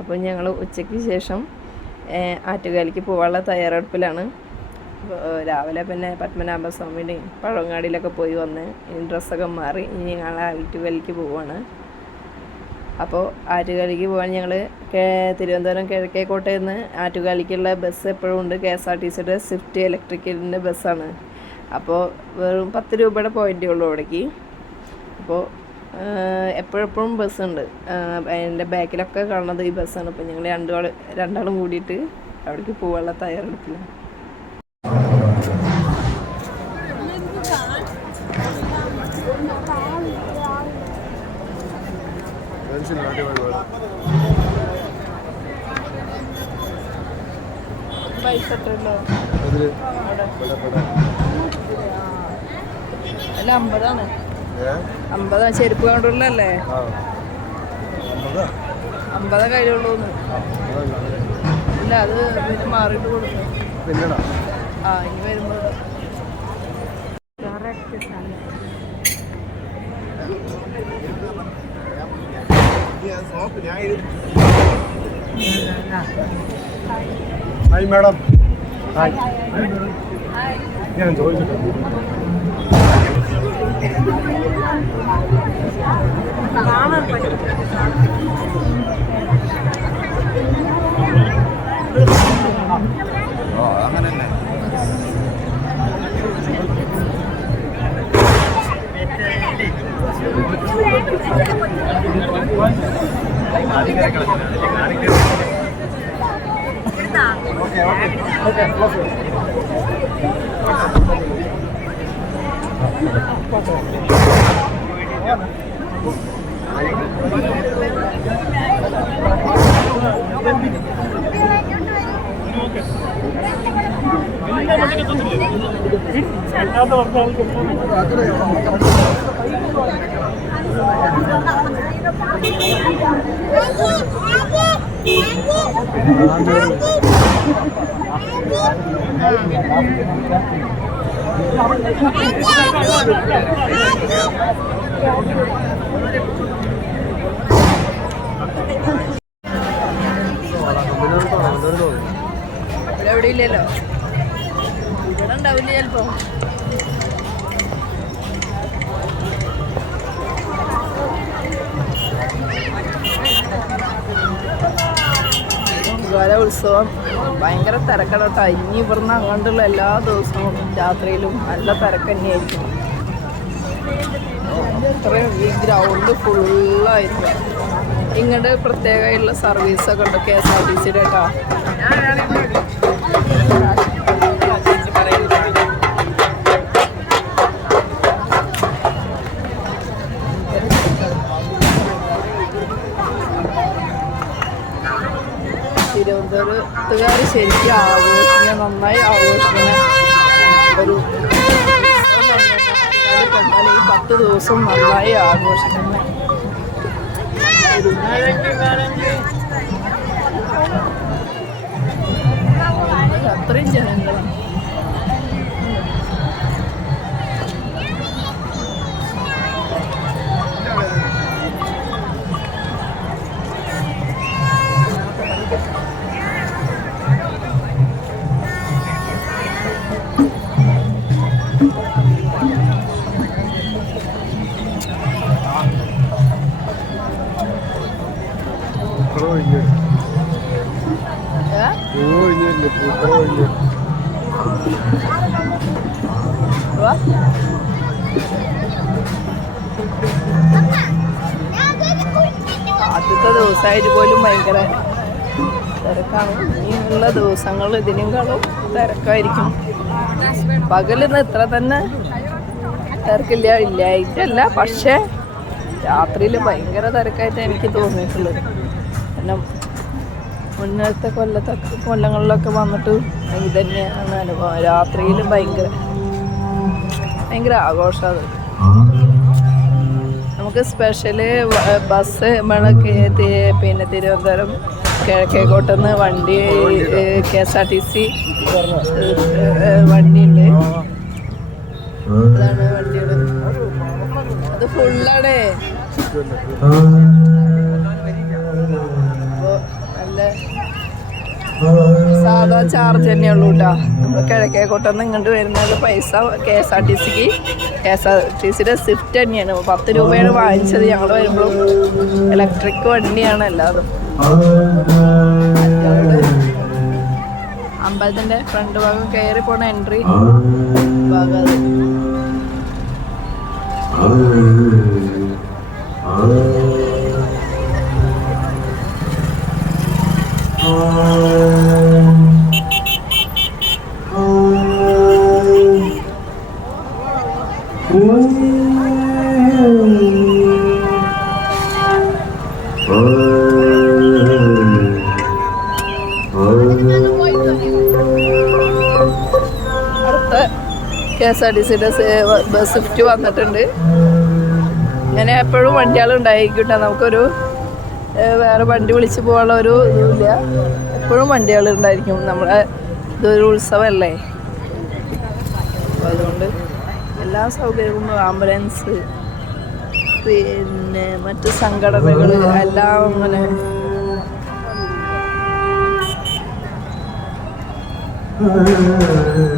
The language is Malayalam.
അപ്പോൾ ഞങ്ങൾ ഉച്ചയ്ക്ക് ശേഷം ആറ്റുകാലിക്ക് പോകാനുള്ള തയ്യാറെടുപ്പിലാണ്. അപ്പോൾ, രാവിലെ പിന്നെ പത്മനാഭസ്വാമിയുടെയും പഴങ്ങാടിയിലൊക്കെ പോയി വന്ന് ഇനി ഡ്രസ്സൊക്കെ മാറി ഇനി ഞങ്ങൾ ആറ്റുകാലിക്ക് പോവാണ്. അപ്പോൾ ആറ്റുകാലിക്ക് പോകാൻ ഞങ്ങൾ തിരുവനന്തപുരം കിഴക്കേക്കോട്ടയിൽ നിന്ന് ആറ്റുകാലിക്കുള്ള ബസ് എപ്പോഴും ഉണ്ട്. കെ എസ് ആർ ടി സിയുടെ സ്വിഫ്റ്റ് ഇലക്ട്രിക്കലിന്റെ ബസ്സാണ്. അപ്പോൾ വെറും പത്ത് രൂപയുടെ പോയിന്റേ ഉള്ളൂ അവിടേക്ക്. അപ്പോൾ എപ്പോഴെപ്പോഴും ബസ്സുണ്ട്. എന്റെ ബാക്കിലൊക്കെ കാണുന്നത് ഈ ബസ്സാണ്. അപ്പോൾ ഞങ്ങൾ രണ്ടാൾ രണ്ടാളും കൂടിയിട്ട് അവിടേക്ക് പോകാനുള്ള തയ്യാറെടുപ്പിലാണ്. എത്രയുണ്ടോ അല്ല അമ്പതാണ്. അമ്പതാ ചെരുപ്പ് കൊണ്ടുള്ളല്ലേ അമ്പത്? കഴിയുള്ളൂ ഇല്ല അത് പിന്നെ മാറിയിട്ട് കൊടുക്കും. ആ ഇനി വരുമ്പോൾ ഹായ് മാഡം ഹായ് ഞാൻ ചോദിച്ചിട്ടുണ്ട്. രണ്ടാമത്തെ വർഷം ഇവിടെ എവിടെ ഇല്ലല്ലോ. ഇവിടെ ഉണ്ടാവില്ല ചിലപ്പോ. ഗോല ഉത്സവം. ഭയങ്കര തിരക്കാണ് ഇനി ഇവിടുന്ന് അങ്ങോട്ടുള്ള എല്ലാ ദിവസവും രാത്രിയിലും നല്ല തിരക്ക് തന്നെയായിരിക്കും. അത്രയും ഈ ഗ്രൗണ്ട് ഫുള്ളായിരിക്കും ഇങ്ങോട്ട് പ്രത്യേകമായിട്ടുള്ള സർവീസൊക്കെ ഉണ്ട്. കെ എസ് ആർ ടി സിയുടെ കേട്ടോ. തിരുവനന്തപുരത്തുകാർ ശരിക്കും ആഘോഷിക്കുന്ന നന്നായി ആഘോഷിക്കുന്ന ഒരു കണ്ടാൽ ഈ പത്ത് ദിവസം നന്നായി ആഘോഷിക്കുന്ന. അത്രയും ജനങ്ങളാണ് ഏ? പൂ കഴിഞ്ഞില്ല ഇത്ര കഴിഞ്ഞു വാ. ആദ്യത്തെ ദിവസമായിട്ട് പോലും ഭയങ്കര തിരക്കാണ് ഇനിയുള്ള ദിവസങ്ങൾ ഇതിനേക്കാളും തിരക്കായിരിക്കും പകലിന്ന് ഇത്ര തന്നെ തിരക്കില്ല ഇല്ലായിട്ടല്ല പക്ഷേ രാത്രിയിൽ ഭയങ്കര തിരക്കായിട്ട് എനിക്ക് തോന്നിയിട്ടുള്ളത് കാരണം മുന്നത്തെ കൊല്ലത്തൊക്കെ കൊല്ലങ്ങളിലൊക്കെ വന്നിട്ട് ഇത് തന്നെയാണ് അനുഭവം. രാത്രിയിലും ഭയങ്കര ഭയങ്കര ആഘോഷമാണ് നമുക്ക് സ്പെഷ്യൽ ബസ് നമ്മളൊക്കെ പിന്നെ തിരുവനന്തപുരം കിഴക്കേക്കോട്ടെന്ന് വണ്ടി K S R T C വണ്ടിയുണ്ട്. അതാണ് വണ്ടിയുടെ അത് ഫുള്ളാണ് നല്ല സാധാ ചാർജ് തന്നെ ഉള്ളൂ കേട്ടോ നമ്മൾ കിഴക്കേക്കോട്ടന്ന് ഇങ്ങോട്ട് വരുന്നത് പൈസ കെ എസ് ആർ ടി സിക്ക്. കെ എസ് ആർ ടി സിയുടെ സ്വിഫ്റ്റ് തന്നെയാണ്. പത്ത് രൂപയാണ് വാങ്ങിച്ചത്. ഞങ്ങൾ വരുമ്പോഴും ഇലക്ട്രിക് വണ്ടിയാണ് എല്ലാതും. അമ്പലത്തിന്റെ ഫ്രണ്ട് ഭാഗം കയറി പോണ എൻട്രി ഭാഗം അത്. കെ എസ് ആർ ടി സിയുടെ ബസ് സ്വിഫ്റ്റ് വന്നിട്ടുണ്ട്. ഞാൻ എപ്പോഴും വണ്ടികളുണ്ടായിരിക്കട്ടെ. നമുക്കൊരു വേറെ വണ്ടി വിളിച്ച് പോകാനുള്ള ഒരു ഇതുമില്ല. എപ്പോഴും വണ്ടികളുണ്ടായിരിക്കും. നമ്മുടെ ഇതൊരു ഉത്സവമല്ലേ? അതുകൊണ്ട് എല്ലാ സൗകര്യവും ആംബുലൻസ് പിന്നെ മറ്റു സംഘടനകൾ എല്ലാം അങ്ങനെ ആ